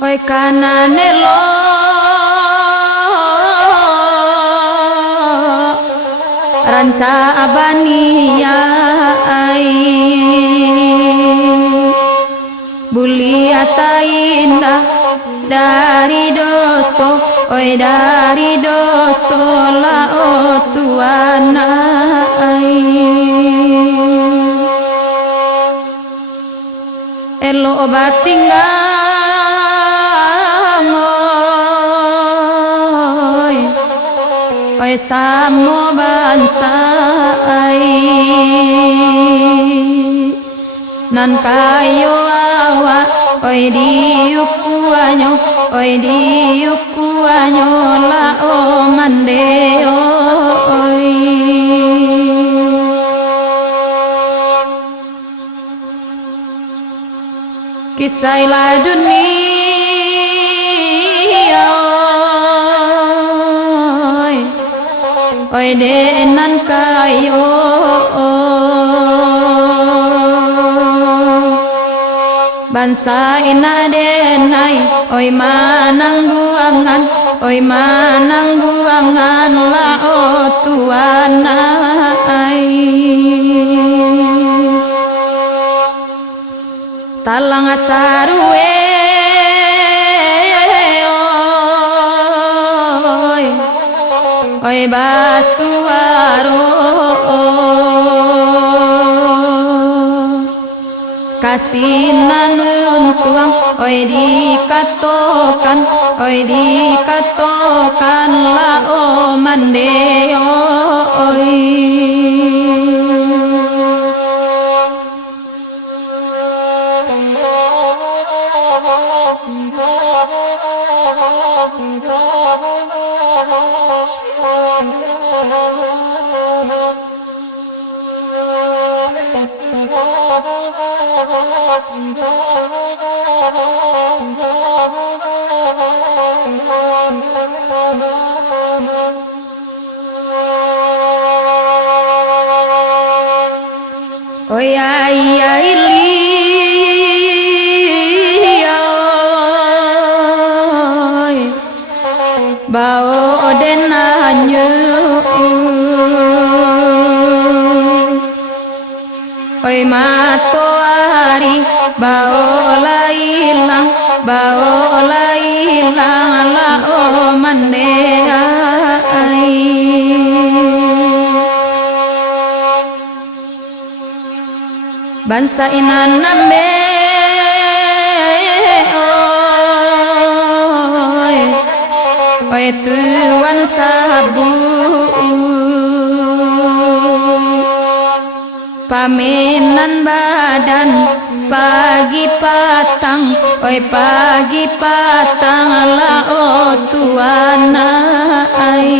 Oi kanane lo ranca abania ai buliata indah dari doso oi dari doso la o tuana ai elo obatinga oi samo bansa ai nan kayo awa oi diuku anyo la o mande oi kisah la dunia oi denan kayo bansa ina denai oi manang buangan la o tuana ai talang asarue oi basuaro kasinan untuang oi dikatokan la o mandeo oi oi ai li bao denanyu oi matoari bao lailang la o mande ai bansa inaname oi tuan sabu paminan badan pagi patang la o tuana ai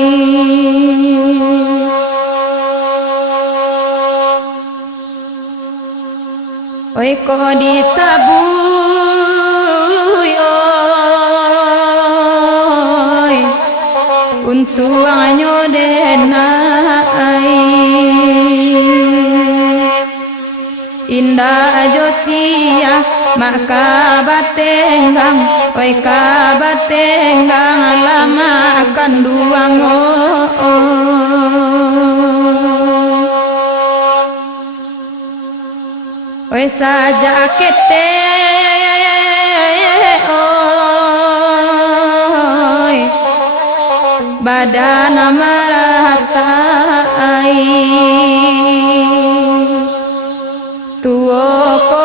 oi ko disabu oi untuanyo denai indah josia maka batenggang oi kabatenggang lama kanduang oi saja kete oi badan marasa ai tuo ko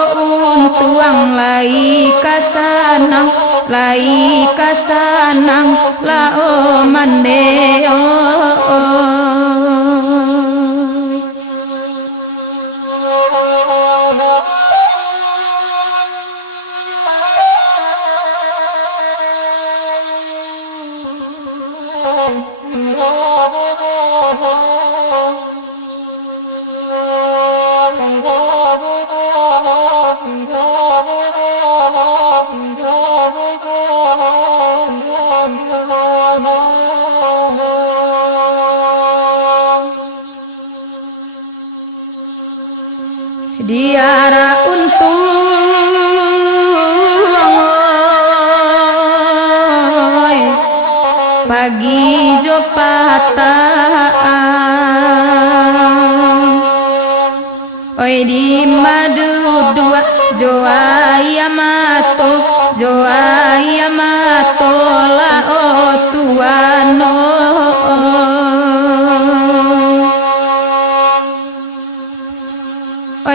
untuang lai kasanang la o mande para untung oi pagi jo pataan oi di madu dua jo ayamato la o tuano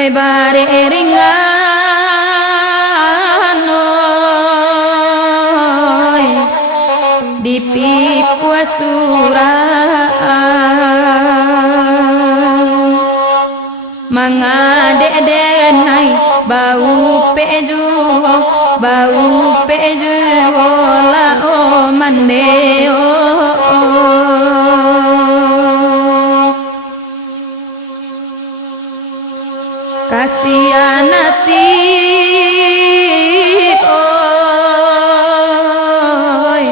oi bare ringan oi di pikwa suraan mangade denai bau peju la o mandeo kasihan nasib oi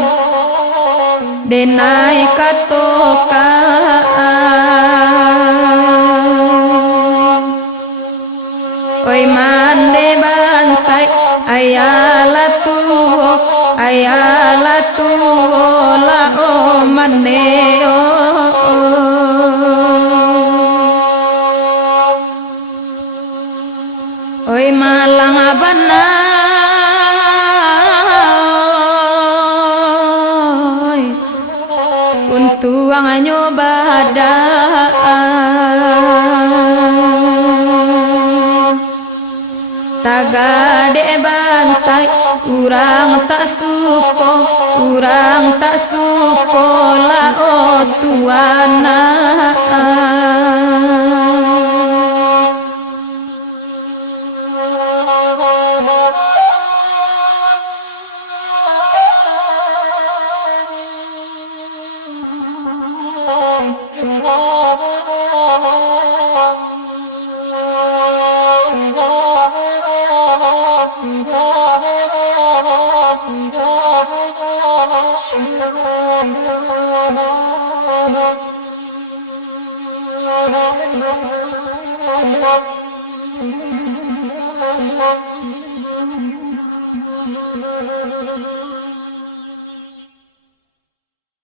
denai katokaan oi mande bansai ayala tuo la o mandeo oi malang abanai untuang anyo badaan tagade bansai urang tak suko la o tuana